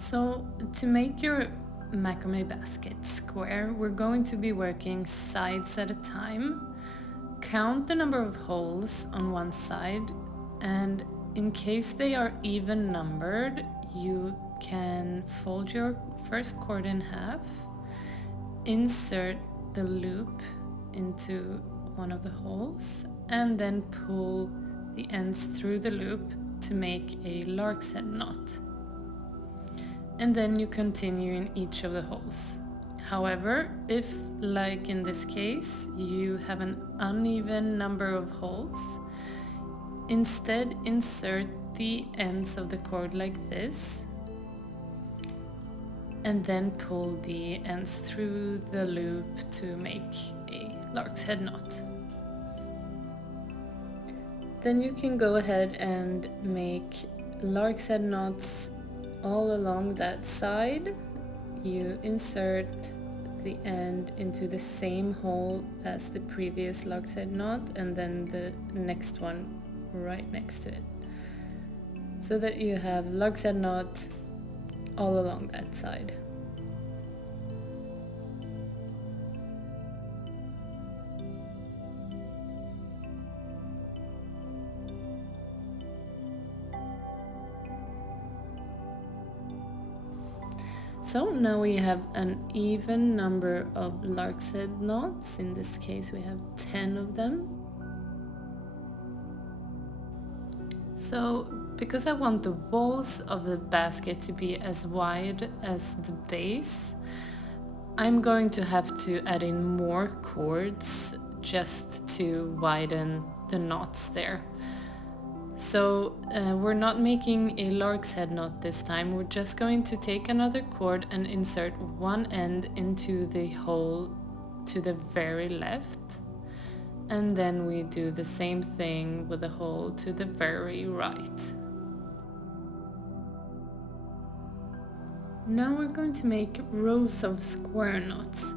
So to make your macrame basket square, we're going to be working sides at a time. Count the number of holes on one side, and in case they are even numbered, you can fold your first cord in half, insert the loop into one of the holes, and then pull the ends through the loop to make a lark's head knot. And then you continue in each of the holes. However, if, like in this case, you have an uneven number of holes, instead insert the ends of the cord like this, and then pull the ends through the loop to make a lark's head knot. Then you can go ahead and make lark's head knots all along that side. You insert the end into the same hole as the previous lark's head knot, and then the next one right next to it, so that you have lark's head knot all along that side. So now we have an even number of lark's head knots. In this case we have 10 of them. So because I want the walls of the basket to be as wide as the base, I'm going to have to add in more cords just to widen the knots there. So we're not making a lark's head knot this time. We're just going to take another cord and insert one end into the hole to the very left. And then we do the same thing with the hole to the very right. Now we're going to make rows of square knots.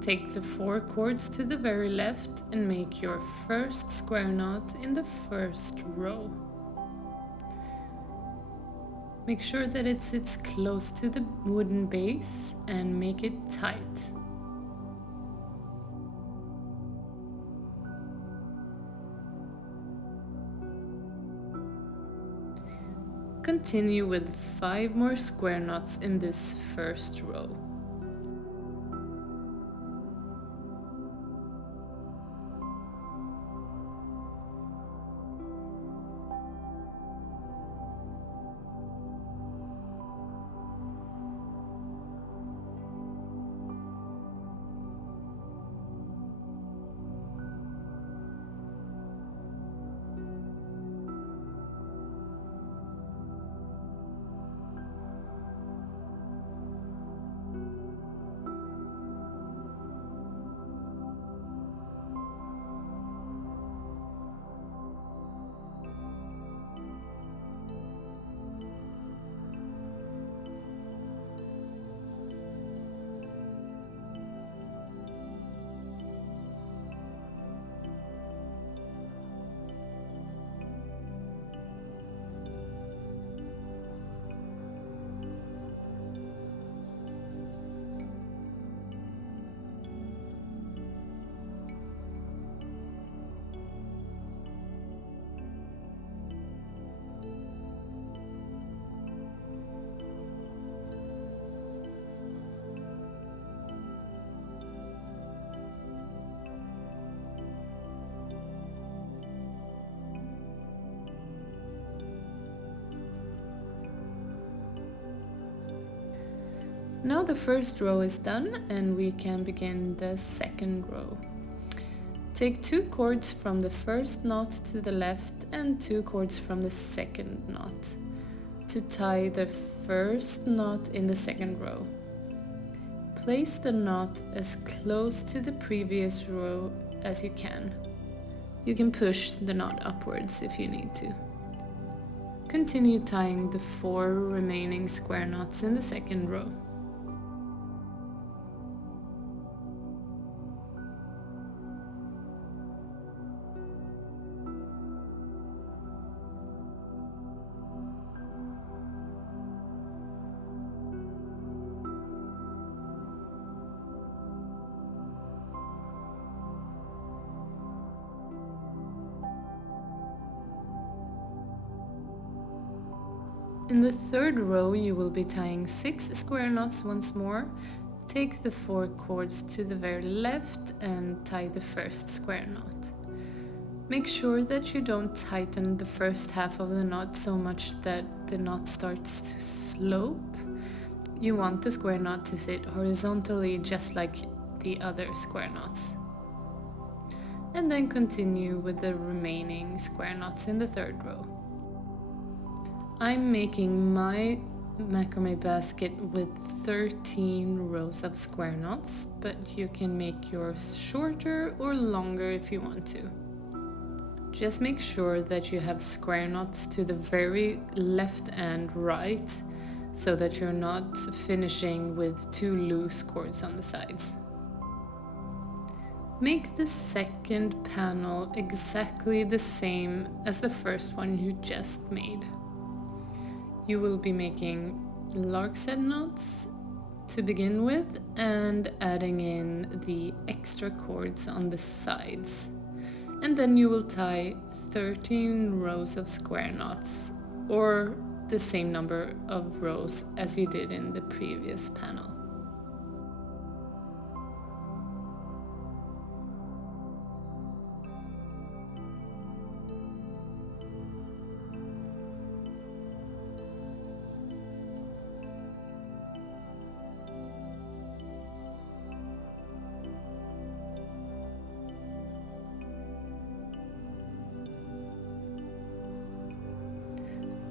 Take the 4 cords to the very left and make your first square knot in the first row. Make sure that it sits close to the wooden base and make it tight. Continue with 5 more square knots in this first row. Now the first row is done and we can begin the second row. Take 2 cords from the first knot to the left and 2 cords from the second knot to tie the first knot in the second row. Place the knot as close to the previous row as you can. You can push the knot upwards if you need to. Continue tying the 4 remaining square knots in the second row. In the third row you will be tying 6 square knots once more. Take the 4 cords to the very left and tie the first square knot. Make sure that you don't tighten the first half of the knot so much that the knot starts to slope. You want the square knot to sit horizontally just like the other square knots. And then continue with the remaining square knots in the third row. I'm making my macrame basket with 13 rows of square knots, but you can make yours shorter or longer if you want to. Just make sure that you have square knots to the very left and right, so that you're not finishing with too loose cords on the sides. Make the second panel exactly the same as the first one you just made. You will be making lark's head knots to begin with and adding in the extra cords on the sides. And then you will tie 13 rows of square knots, or the same number of rows as you did in the previous panel.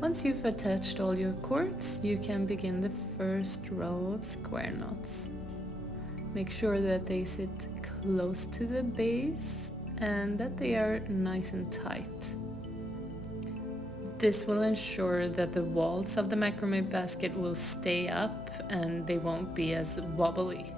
Once you've attached all your cords, you can begin the first row of square knots. Make sure that they sit close to the base and that they are nice and tight. This will ensure that the walls of the macrame basket will stay up and they won't be as wobbly.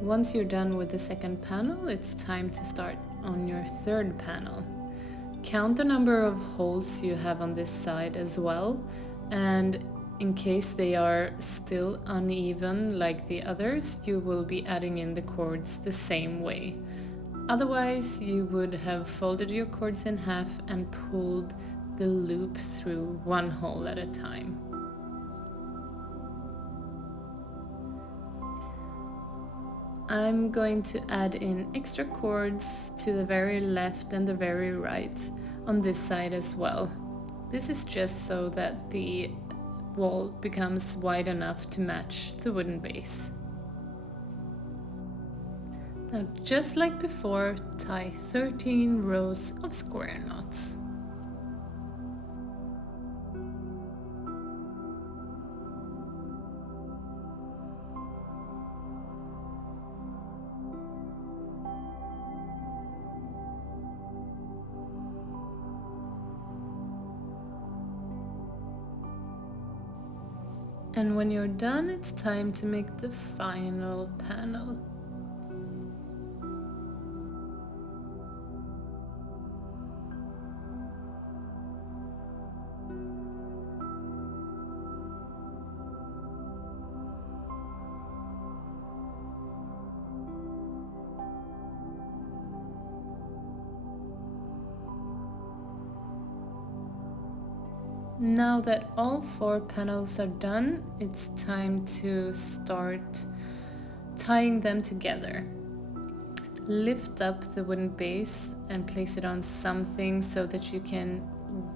Once you're done with the second panel, it's time to start on your third panel. Count the number of holes you have on this side as well, and in case they are still uneven like the others, you will be adding in the cords the same way. Otherwise, you would have folded your cords in half and pulled the loop through one hole at a time. I'm going to add in extra cords to the very left and the very right on this side as well. This is just so that the wall becomes wide enough to match the wooden base. Now, just like before, tie 13 rows of square knots. And when you're done, it's time to make the final panel. Now that all 4 panels are done, it's time to start tying them together. Lift up the wooden base and place it on something so that you can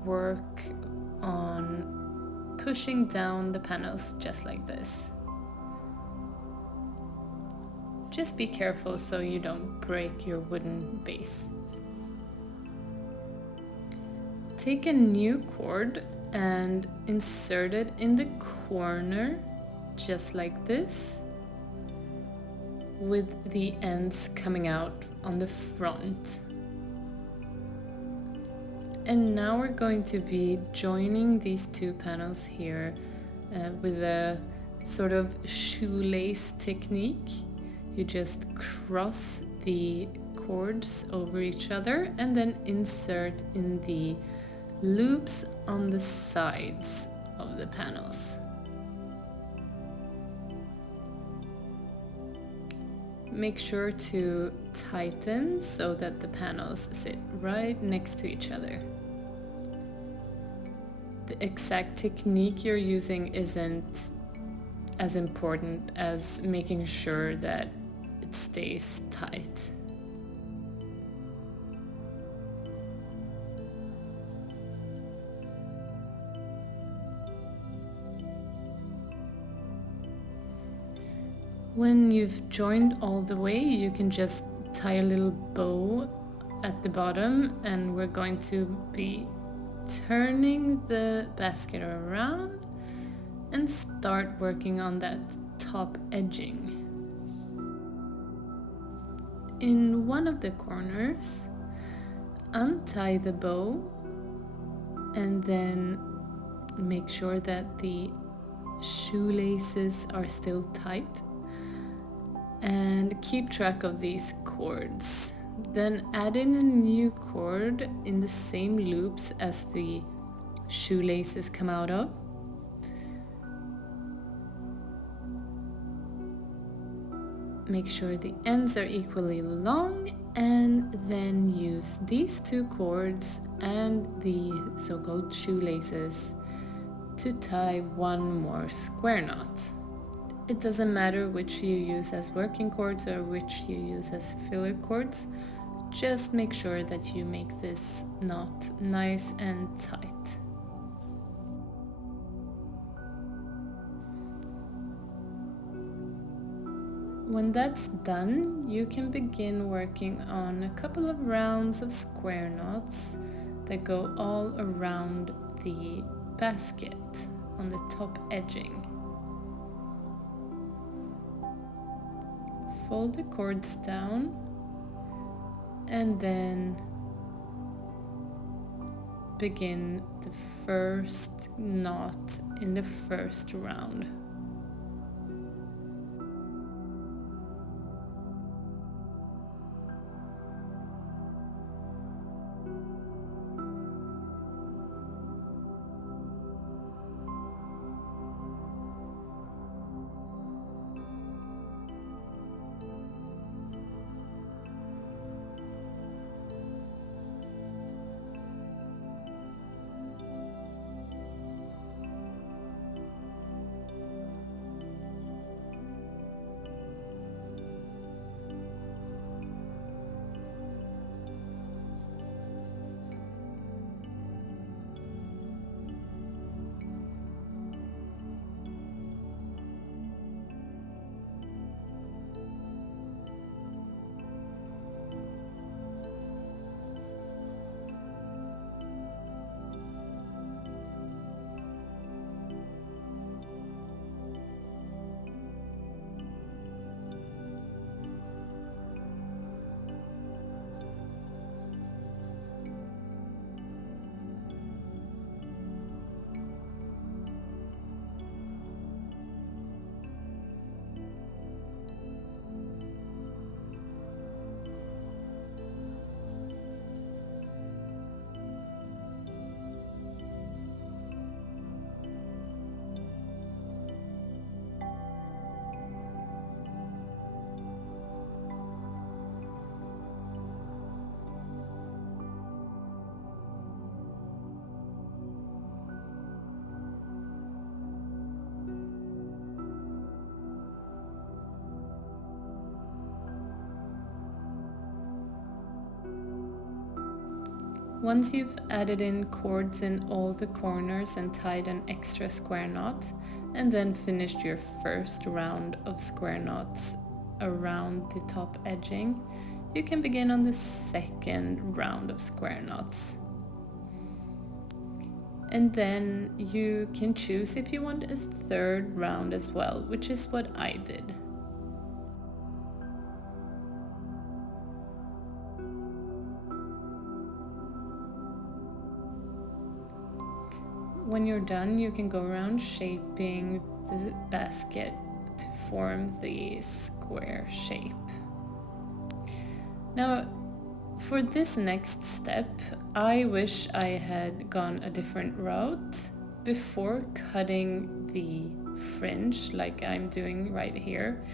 work on pushing down the panels just like this. Just be careful so you don't break your wooden base. Take a new cord and insert it in the corner just like this, with the ends coming out on the front. And now we're going to be joining these two panels here with a sort of shoelace technique. You just cross the cords over each other and then insert in the loops on the sides of the panels. Make sure to tighten so that the panels sit right next to each other. The exact technique you're using isn't as important as making sure that it stays tight. When you've joined all the way, you can just tie a little bow at the bottom, and we're going to be turning the basket around and start working on that top edging. In one of the corners, untie the bow and then make sure that the shoelaces are still tight, and keep track of these cords. Then add in a new cord in the same loops as the shoelaces come out of. Make sure the ends are equally long, and then use these two cords and the so-called shoelaces to tie one more square knot. It doesn't matter which you use as working cords or which you use as filler cords. Just make sure that you make this knot nice and tight. When that's done, you can begin working on a couple of rounds of square knots that go all around the basket on the top edging. Fold the cords down and then begin the first knot in the first round. Once you've added in cords in all the corners and tied an extra square knot, and then finished your first round of square knots around the top edging, you can begin on the second round of square knots. And then you can choose if you want a third round as well, which is what I did. when you're done, you can go around shaping the basket to form the square shape. Now, for this next step, I wish I had gone a different route. Before cutting the fringe, like I'm doing right here,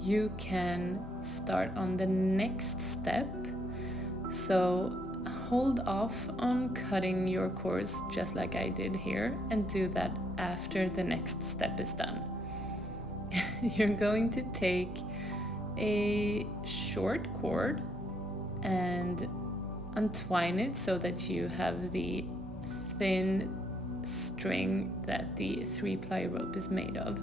you can start on the next step. So hold off on cutting your cords just like I did here, and do that after the next step is done. You're going to take a short cord and untwine it so that you have the thin string that the 3-ply rope is made of.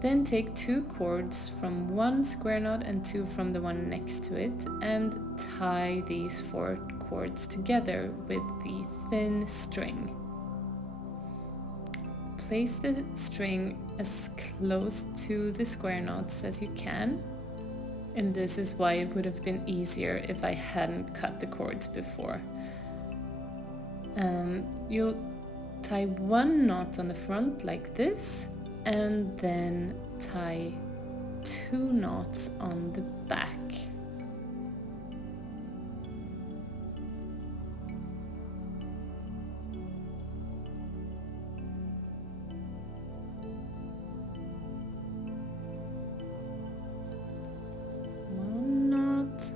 Then take 2 cords from one square knot and 2 from the one next to it, and tie these 4 cords together with the thin string. Place the string as close to the square knots as you can, and this is why it would have been easier if I hadn't cut the cords before. You'll tie 1 knot on the front like this, and then tie 2 knots on the back. One knot,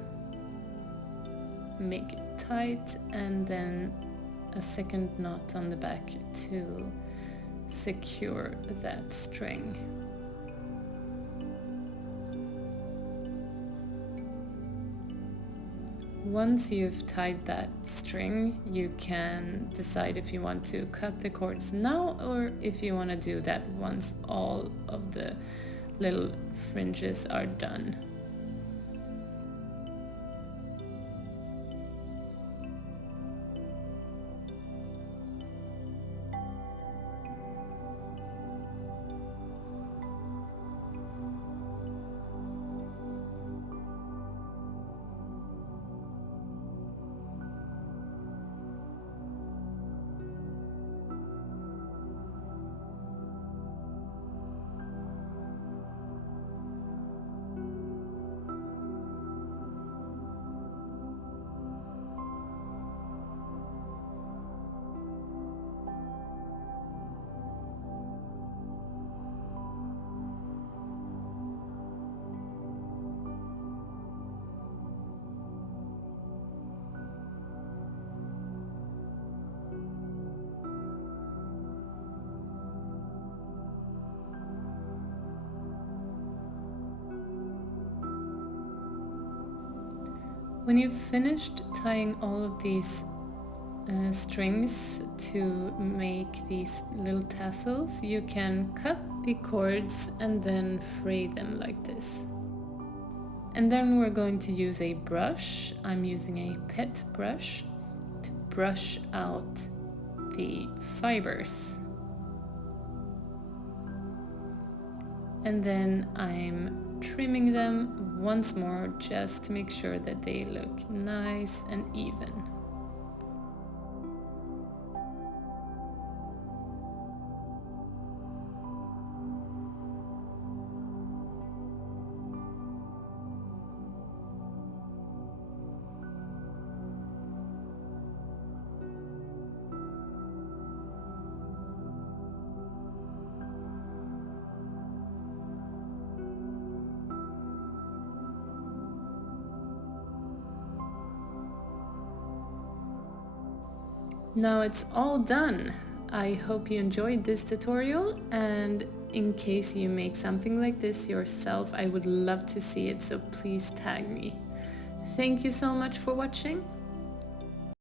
make it tight, and then a second knot on the back to secure that string. Once you've tied that string, you can decide if you want to cut the cords now or if you want to do that once all of the little fringes are done. When you've finished tying all of these strings to make these little tassels, you can cut the cords and then fray them like this. And then we're going to use a brush. I'm using a pet brush to brush out the fibers. And then I'm trimming them once more just to make sure that they look nice and even. Now it's all done. I hope you enjoyed this tutorial, and in case you make something like this yourself, I would love to see it, so please tag me. Thank you so much for watching.